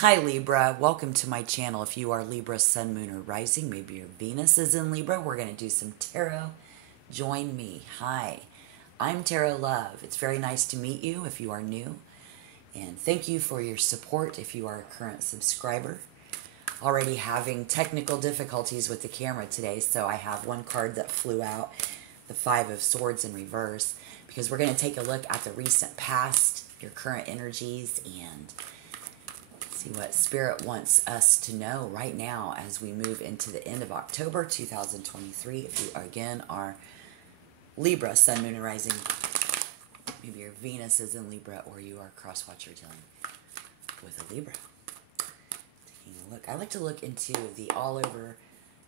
Hi Libra, welcome to my channel. If you are Libra, Sun, Moon, or Rising, maybe your Venus is in Libra, we're going to do some tarot. Join me. Hi, I'm Tarot Love. It's very nice to meet you if you are new. And thank you for your support if you are a current subscriber. Already having technical difficulties with the camera today, so I have one card that flew out, the Five of Swords in reverse, because we're going to take a look at the recent past, your current energies, and see what Spirit wants us to know right now as we move into the end of October 2023. If you, again, are Libra, Sun, Moon, and Rising, maybe your Venus is in Libra, or you are cross-watcher dealing with a Libra. Taking a look. I like to look into the all-over,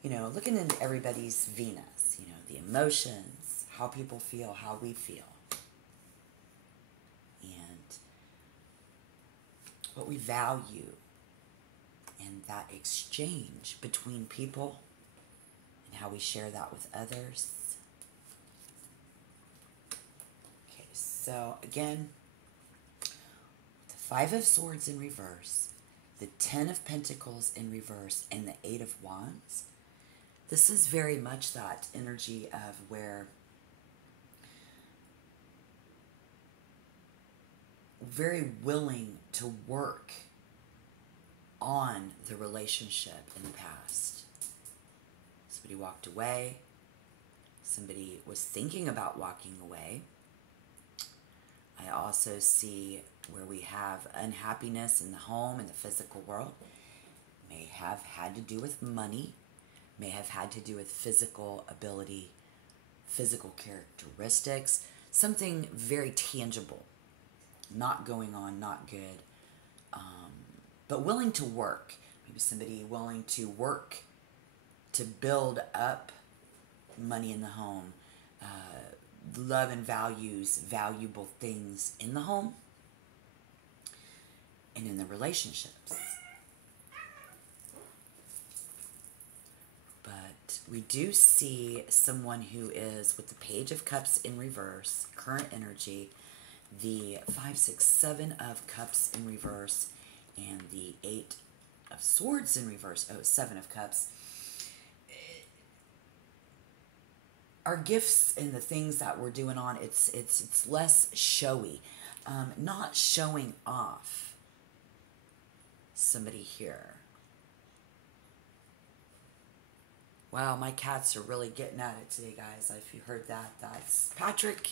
looking into everybody's Venus, the emotions, how people feel, how we feel. What we value, and that exchange between people and how we share that with others. Okay, so again, the Five of Swords in reverse, the Ten of Pentacles in reverse, and the Eight of Wands. This is very much that energy of where very willing to work on the relationship in the past. Somebody walked away. Somebody was thinking about walking away. I also see where we have unhappiness in the home and the physical world. May have had to do with money. May have had to do with physical ability, physical characteristics. Something very tangible. Not going on, not good, but willing to work. Maybe somebody willing to work to build up money in the home, love and values, valuable things in the home and in the relationships. But we do see someone who is with the Page of Cups in reverse, current energy, the 5, 6, 7 of Cups in reverse, and the 8 of Swords in reverse. Oh, 7 of Cups. Our gifts and the things that we're doing on, it's less showy. Not showing off somebody here. Wow, my cats are really getting at it today, guys. If you heard that, that's Patrick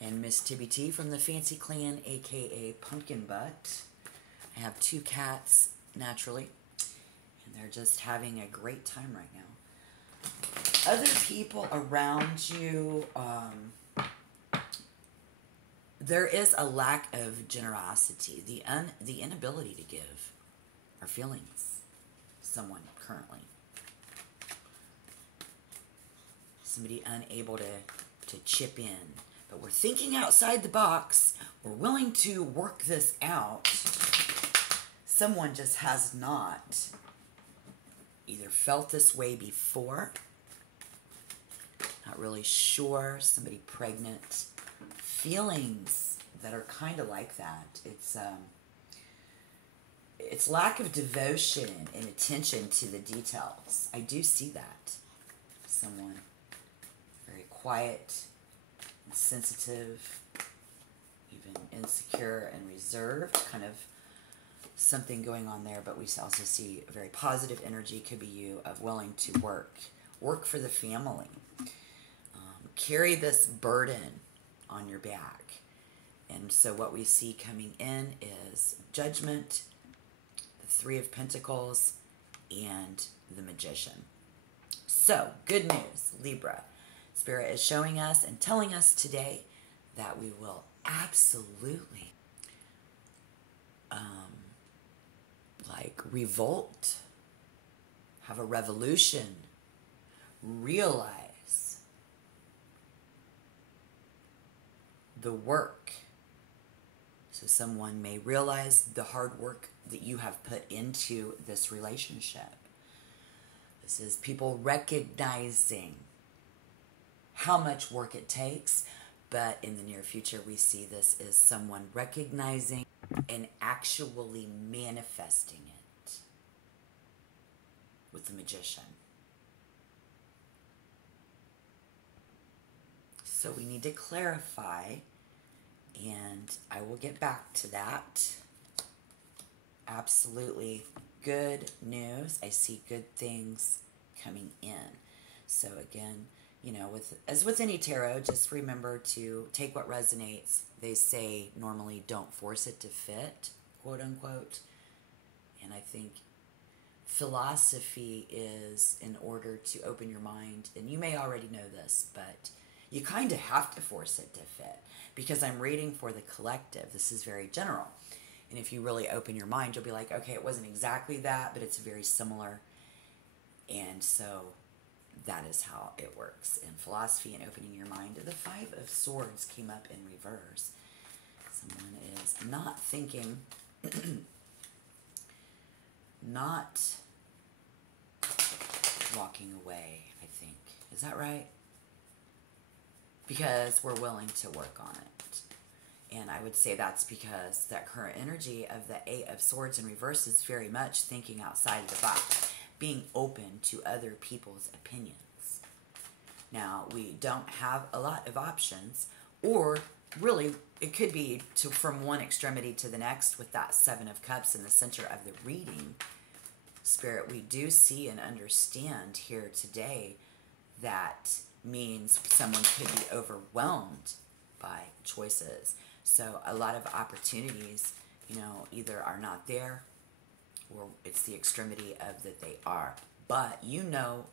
and Miss Tibby T from the Fancy Clan, aka Pumpkin Butt. I have 2 cats, naturally, and they're just having a great time right now. Other people around you, there is a lack of generosity, the inability to give our feelings to someone currently. Somebody unable to chip in. But we're thinking outside the box. We're willing to work this out. Someone just has not either felt this way before. Not really sure. Somebody pregnant. Feelings that are kind of like that. It's lack of devotion and attention to the details. I do see that. Someone very quiet, sensitive, even insecure and reserved, kind of something going on there. But we also see a very positive energy, could be you, of willing to work for the family, carry this burden on your back. And so what we see coming in is Judgment, the 3 of Pentacles, and the Magician. So good news, Libra. Spirit is showing us and telling us today that we will absolutely revolt, have a revolution, realize the work. So someone may realize the hard work that you have put into this relationship. This is people recognizing how much work it takes, But in the near future, we see this as someone recognizing and actually manifesting it with the Magician. So we need to clarify, and I will get back to that. Absolutely good news. I see good things coming in. So again, you know, as with any tarot, just remember to take what resonates. They say normally don't force it to fit, quote unquote. And I think philosophy is in order to open your mind, and you may already know this, but you kind of have to force it to fit, because I'm reading for the collective. This is very general. And if you really open your mind, you'll be like, okay, it wasn't exactly that, but it's very similar. And so that is how it works in philosophy and opening your mind. The Five of Swords came up in reverse. Someone is not thinking, not walking away, I think. Is that right? Because we're willing to work on it. And I would say that's because that current energy of the Eight of Swords in reverse is very much thinking outside of the box, being open to other people's opinions. Now, we don't have a lot of options, or really, it could be from one extremity to the next with that Seven of Cups in the center of the reading. Spirit, we do see and understand here today that means someone could be overwhelmed by choices. So a lot of opportunities, you know, either are not there, or it's the extremity of that they are. But you know,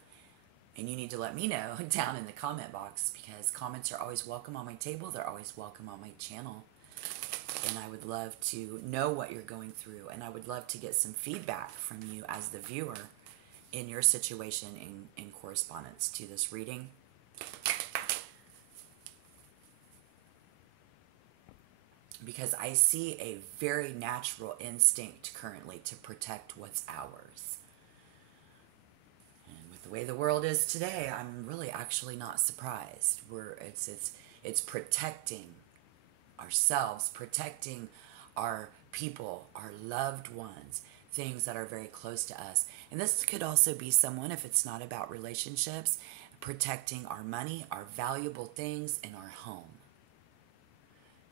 and you need to let me know down in the comment box, because comments are always welcome on my table. They're always welcome on my channel. And I would love to know what you're going through, and I would love to get some feedback from you as the viewer in your situation in correspondence to this reading. Because I see a very natural instinct currently to protect what's ours. And with the way the world is today, I'm really actually not surprised. It's protecting ourselves, protecting our people, our loved ones, things that are very close to us. And this could also be someone, if it's not about relationships, protecting our money, our valuable things, and our home.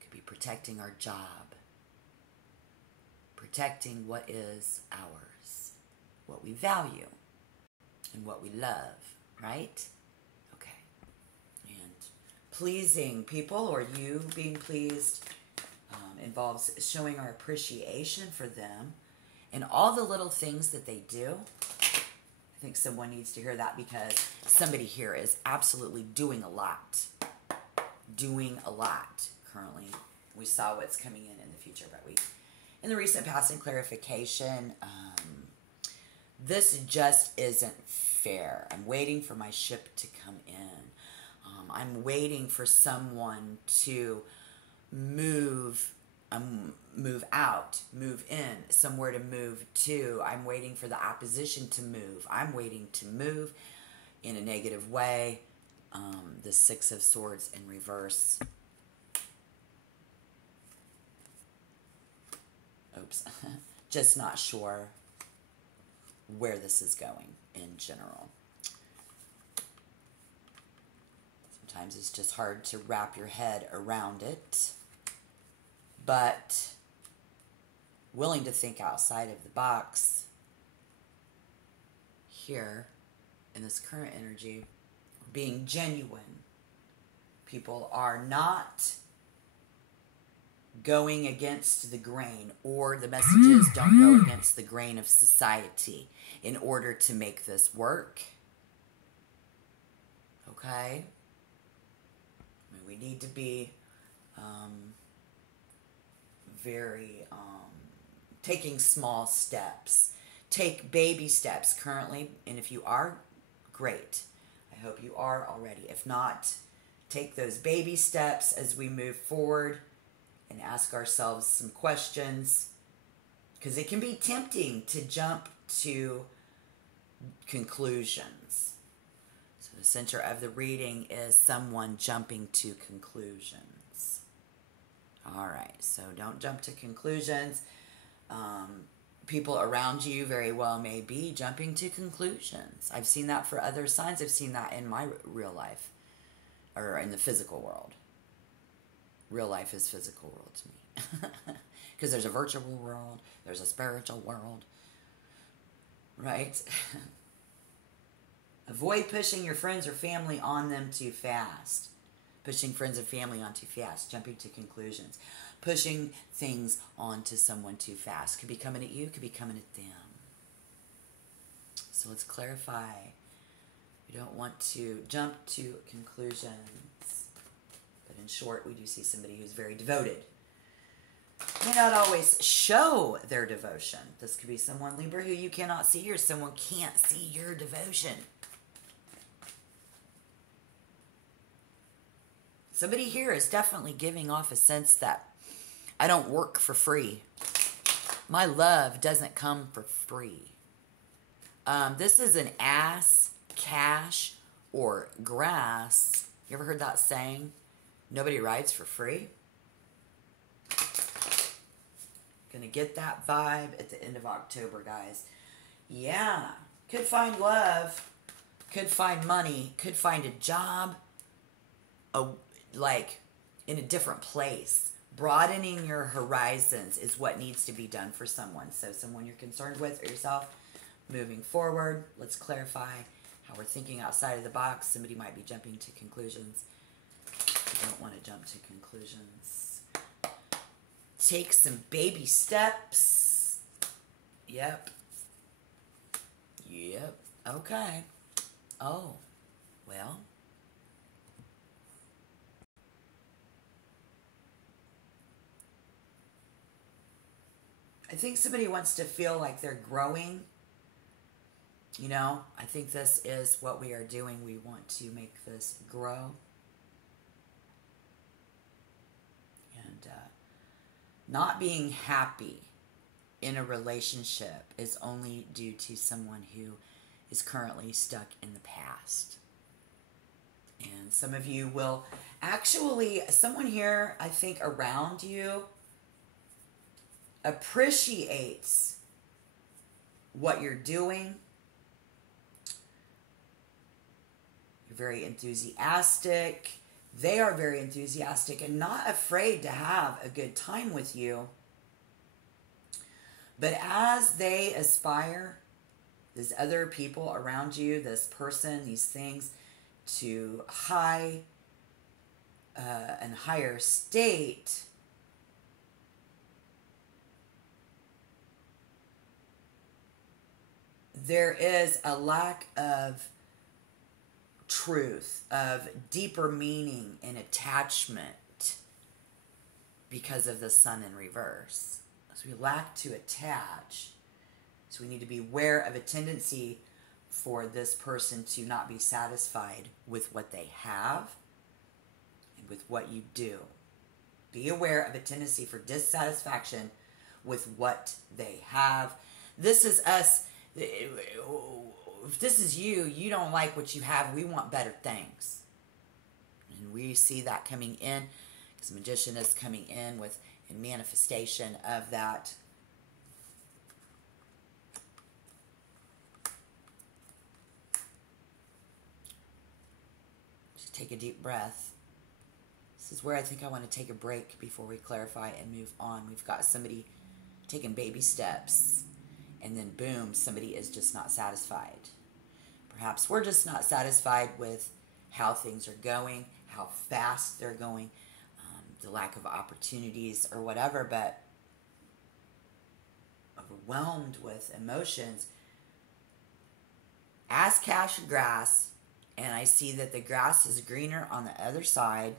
Be protecting our job, protecting what is ours, what we value, and what we love, right? Okay. And pleasing people, or you being pleased, involves showing our appreciation for them and all the little things that they do. I think someone needs to hear that, because somebody here is absolutely doing a lot. Doing a lot. Currently, we saw what's coming in the future, but in the recent past and clarification, this just isn't fair. I'm waiting for my ship to come in. I'm waiting for someone to move out, move in, somewhere to move to. I'm waiting for the opposition to move. I'm waiting to move in a negative way. The Six of Swords in reverse. Oops. Just not sure where this is going in general. Sometimes it's just hard to wrap your head around it. But willing to think outside of the box here in this current energy, being genuine. People are not going against the grain, or the messages don't go against the grain of society in order to make this work. Okay? I mean, we need to be very taking small steps. Take baby steps currently, and if you are, great. I hope you are already. If not, take those baby steps as we move forward and ask ourselves some questions, because it can be tempting to jump to conclusions. So The center of the reading is someone jumping to conclusions. All right, so don't jump to conclusions. People around you very well may be jumping to conclusions. I've seen that for other signs. I've seen that in my real life, or in the physical world. Real life is physical world to me. Because there's a virtual world, there's a spiritual world, right? Avoid pushing your friends or family on them too fast. Pushing friends and family on too fast. Jumping to conclusions. Pushing things onto someone too fast. Could be coming at you, could be coming at them. So let's clarify. We don't want to jump to conclusions. But in short, we do see somebody who's very devoted. May not always show their devotion. This could be someone, Libra, who you cannot see, or someone can't see your devotion. Somebody here is definitely giving off a sense that I don't work for free. My love doesn't come for free. This is an ass, cash, or grass. You ever heard that saying? Nobody rides for free. Gonna get that vibe at the end of October, guys. Yeah. Could find love. Could find money. Could find a job. Like in a different place. Broadening your horizons is what needs to be done for someone. So someone you're concerned with or yourself moving forward. Let's clarify how we're thinking outside of the box. Somebody might be jumping to conclusions. You don't want to jump to conclusions. Take some baby steps. Yep. Okay. Oh, well. I think somebody wants to feel like they're growing. You know, I think this is what we are doing. We want to make this grow. And not being happy in a relationship is only due to someone who is currently stuck in the past. And some of you will actually, someone here, I think around you, appreciates what you're doing. You're very enthusiastic. They are very enthusiastic and not afraid to have a good time with you. But as they aspire, these other people around you, this person, these things, to high and higher state, there is a lack of truth, of deeper meaning and attachment because of the sun in reverse. So we lack to attach. So we need to be aware of a tendency for this person to not be satisfied with what they have and with what you do. Be aware of a tendency for dissatisfaction with what they have. This is us. If this is you, you don't like what you have. We want better things. And we see that coming in because the Magician is coming in with a manifestation of that. Just take a deep breath. This is where I think I want to take a break before we clarify and move on. We've got somebody taking baby steps. And then boom, somebody is just not satisfied. Perhaps we're just not satisfied with how things are going, how fast they're going, the lack of opportunities or whatever, but overwhelmed with emotions. Ask cash and grass, and I see that the grass is greener on the other side.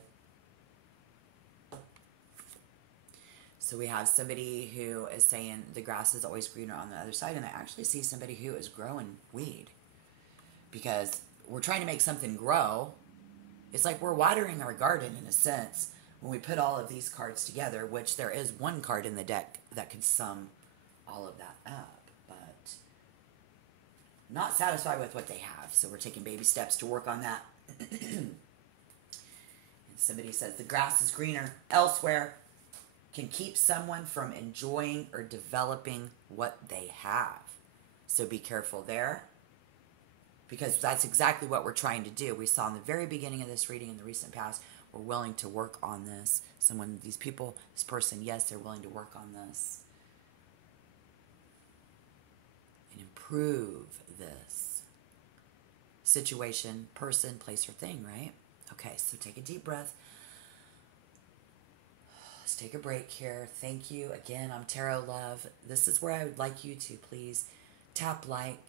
So we have somebody who is saying the grass is always greener on the other side, and I actually see somebody who is growing weed. Because we're trying to make something grow. It's like we're watering our garden in a sense when we put all of these cards together, which there is one card in the deck that can sum all of that up. But not satisfied with what they have. So we're taking baby steps to work on that. And somebody says the grass is greener elsewhere can keep someone from enjoying or developing what they have. So be careful there, because that's exactly what we're trying to do. We saw in the very beginning of this reading in the recent past, we're willing to work on this. Someone, these people, this person, yes, they're willing to work on this and improve this situation, person, place, or thing, right? Okay, so take a deep breath. Let's take a break here. Thank you. Again, I'm Tarot Love. This is where I would like you to please tap like,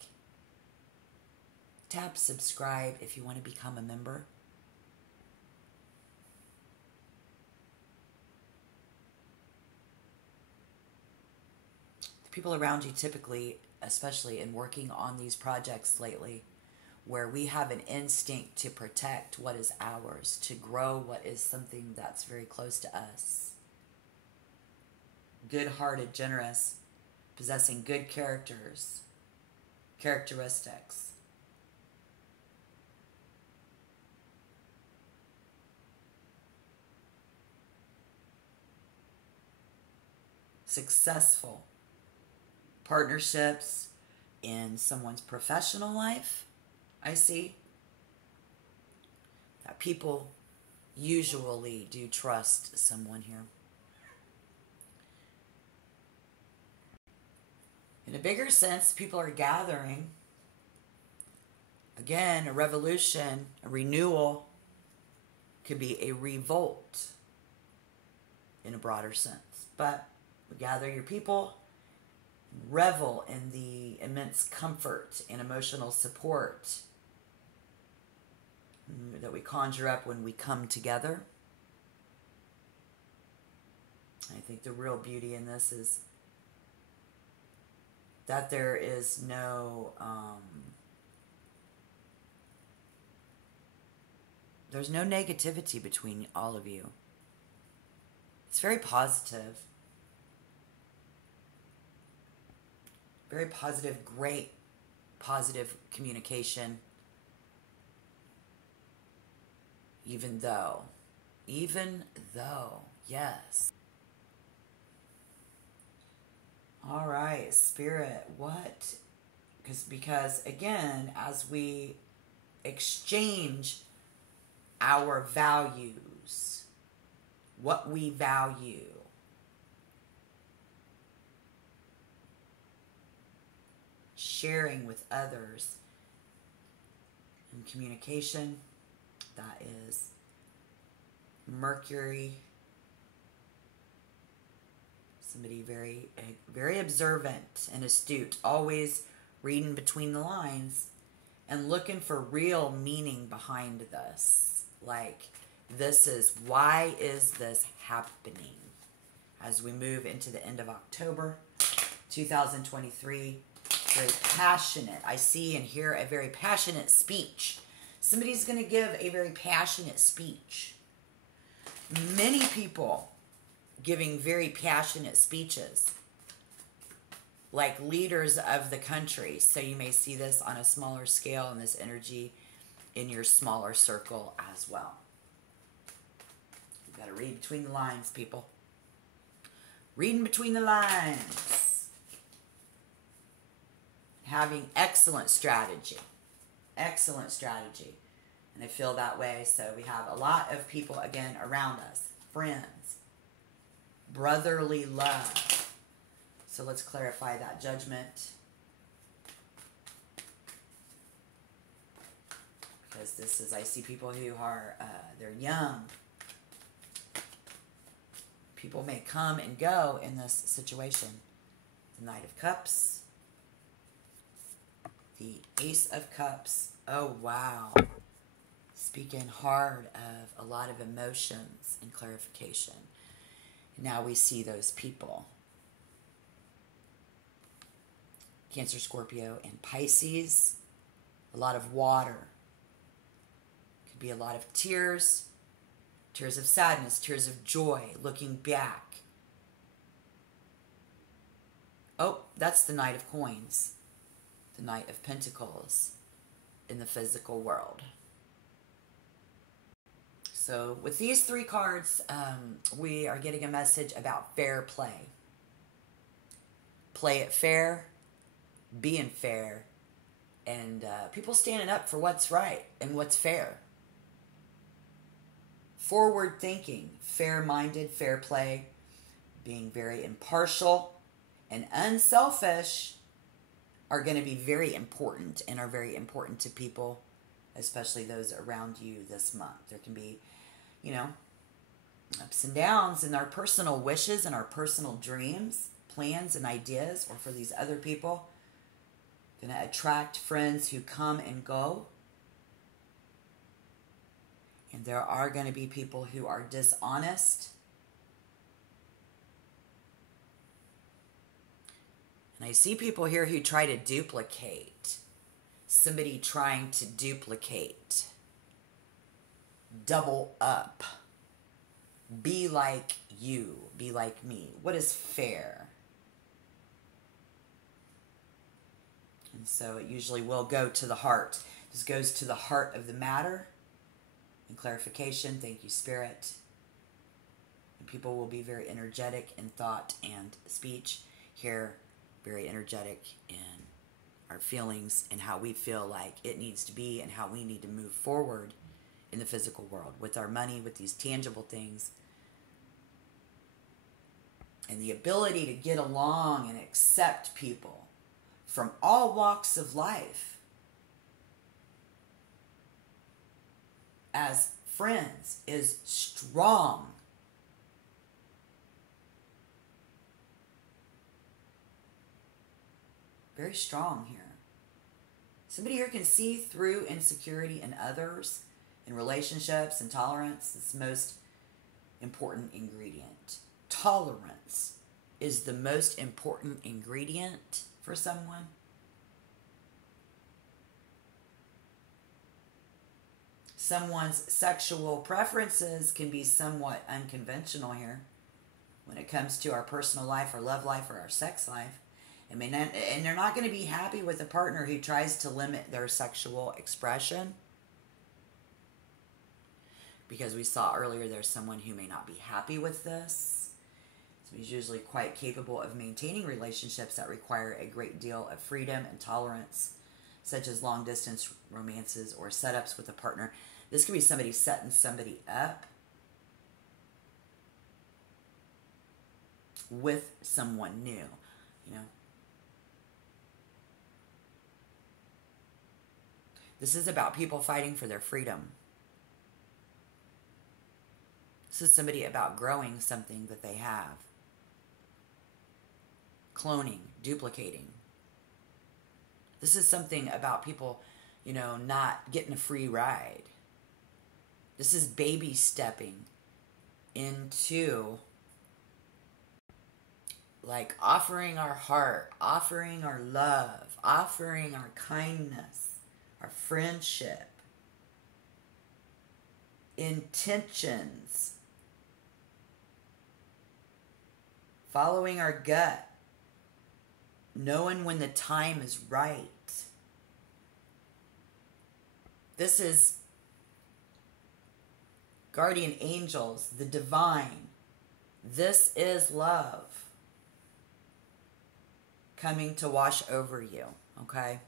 tap subscribe if you want to become a member. The people around you typically, especially in working on these projects lately, where we have an instinct to protect what is ours, to grow what is something that's very close to us. Good-hearted, generous, possessing good characteristics. Successful partnerships in someone's professional life. I see that people usually do trust someone here. In a bigger sense, people are gathering. Again, a revolution, a renewal, could be a revolt in a broader sense. But we gather your people, revel in the immense comfort and emotional support that we conjure up when we come together. I think the real beauty in this is that there is no there's no negativity between all of you. It's very positive. Very positive, great positive communication. Even though, yes. All right, Spirit, what? Because again, as we exchange our values, what we value, sharing with others in communication, that is Mercury. Somebody very, very observant and astute, always reading between the lines and looking for real meaning behind this. Like, this is, why is this happening? As we move into the end of October 2023, very passionate. I see and hear a very passionate speech. Somebody's going to give a very passionate speech. Many people giving very passionate speeches, like leaders of the country. So you may see this on a smaller scale and this energy in your smaller circle as well. You've got to read between the lines, people. Reading between the lines. Having excellent strategy. Excellent strategy. And I feel that way. So we have a lot of people, again, around us. Friends. Brotherly love. So let's clarify that judgment. Because this is, I see people who are, they're young. People may come and go in this situation. The Knight of Cups. The Ace of Cups. Oh, wow. Speaking hard of a lot of emotions and clarification. Now we see those people. Cancer, Scorpio, and Pisces. A lot of water. Could be a lot of tears. Tears of sadness, tears of joy, looking back. Oh, that's the Knight of Coins. the Knight of Pentacles in the physical world. So with these three cards, we are getting a message about fair play. Play it fair, being fair, and people standing up for what's right and what's fair. Forward thinking, fair-minded, fair play, being very impartial and unselfish are going to be very important and are very important to people, especially those around you this month. There can be, you know, ups and downs in our personal wishes and our personal dreams, plans and ideas, or for these other people. Going to attract friends who come and go. And there are going to be people who are dishonest. And I see people here who try to duplicate. Somebody trying to duplicate. Double up. Be like you. Be like me. What is fair? And so it usually will go to the heart. This goes to the heart of the matter. And clarification. Thank you, Spirit. And people will be very energetic in thought and speech. Here, very energetic in our feelings and how we feel like it needs to be and how we need to move forward in the physical world with our money, with these tangible things. And the ability to get along and accept people from all walks of life as friends is strong. Very strong here. Somebody here can see through insecurity in others, in relationships, and tolerance. It's the most important ingredient. Tolerance is the most important ingredient for someone. Someone's sexual preferences can be somewhat unconventional here when it comes to our personal life, our love life, or our sex life. And they're not going to be happy with a partner who tries to limit their sexual expression. Because we saw earlier there's someone who may not be happy with this. So he's usually quite capable of maintaining relationships that require a great deal of freedom and tolerance, such as long-distance romances or setups with a partner. This could be somebody setting somebody up with someone new, you know. This is about people fighting for their freedom. This is somebody about growing something that they have. Cloning, duplicating. This is something about people, you know, not getting a free ride. This is baby stepping into like offering our heart, offering our love, offering our kindness, our friendship, intentions, following our gut, knowing when the time is right. This is guardian angels, the divine. This is love coming to wash over you, okay?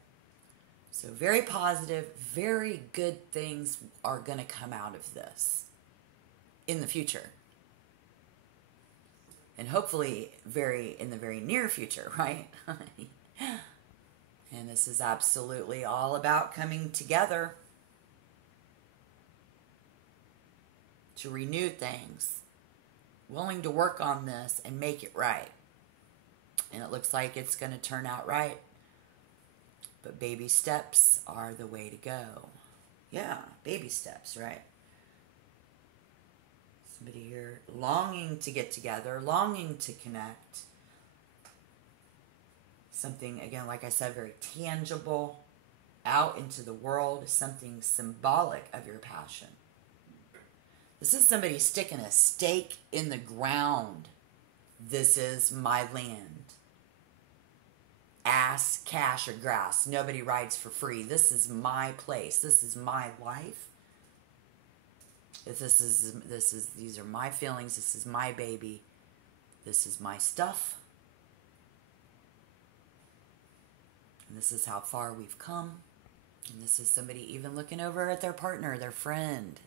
So very positive, very good things are going to come out of this in the future. And hopefully in the very near future, right? And this is absolutely all about coming together to renew things, willing to work on this and make it right. And it looks like it's going to turn out right. But baby steps are the way to go. Yeah, baby steps, right? Somebody here longing to get together, longing to connect. Something, again, like I said, very tangible, out into the world, something symbolic of your passion. This is somebody sticking a stake in the ground. This is my land. ass, cash, or grass. Nobody rides for free. This is my place. This is my life. These are my feelings. This is my baby. This is my stuff. And this is how far we've come. And this is somebody even looking over at their partner, their friend,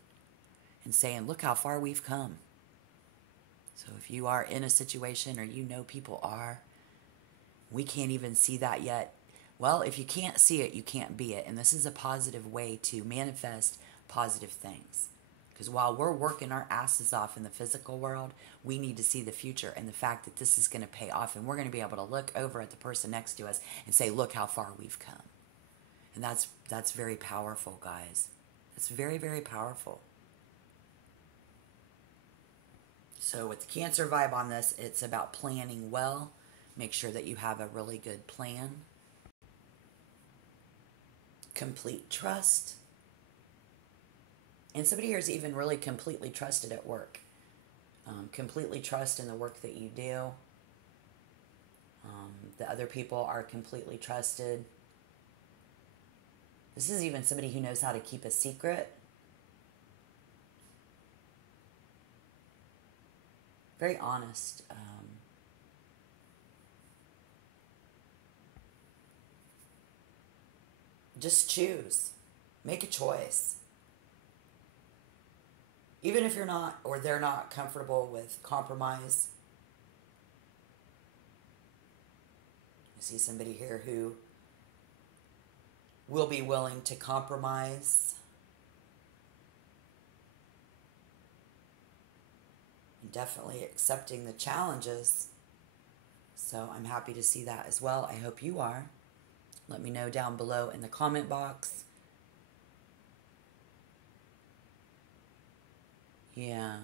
and saying, look how far we've come. So if you are in a situation, or you know people are, we can't even see that yet. Well, if you can't see it, you can't be it. And this is a positive way to manifest positive things. Because while we're working our asses off in the physical world, we need to see the future and the fact that this is going to pay off. And we're going to be able to look over at the person next to us and say, look how far we've come. And that's very powerful, guys. It's very, very powerful. So with the Cancer vibe on this, it's about planning well. Make sure that you have a really good plan. Complete trust. And somebody here is even really completely trusted at work. Completely trust in the work that you do. The other people are completely trusted. This is even somebody who knows how to keep a secret. Very honest. Just choose. Make a choice. Even if you're not, or they're not comfortable with compromise. I see somebody here who will be willing to compromise. And definitely accepting the challenges. So I'm happy to see that as well. I hope you are. Let me know down below in the comment box. Yeah.